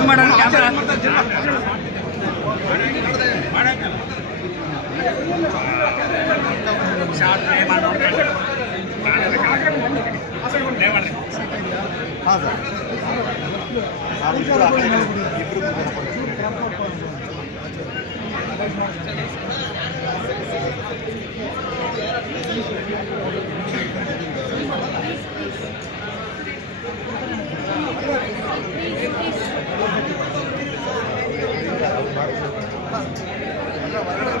Down ಮಾಡೋಣ camera ಹಾಂ sir ಹಾಂ ಇಬ್ಬರು Bueno, bueno.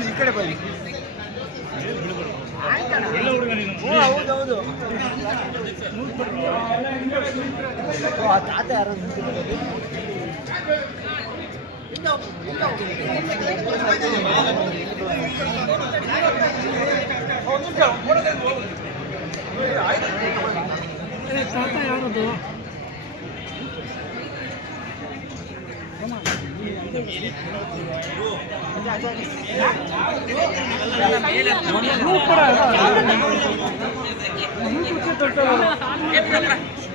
ಈ ಕಡೆ ಬನ್ನಿ ಹೌದೌದು ತಾತ ಯಾರು ಇಲ್ಲ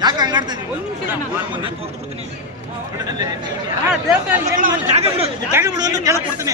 ಯಾಕೆ ಹಂಗಾಡ್ತಾ ಜಾಗ ಬಿಡು ಜಾಗ ಬಿಡು ಅಂತ ಕೇಳಕ್ ಕೊಡ್ತೀನಿ.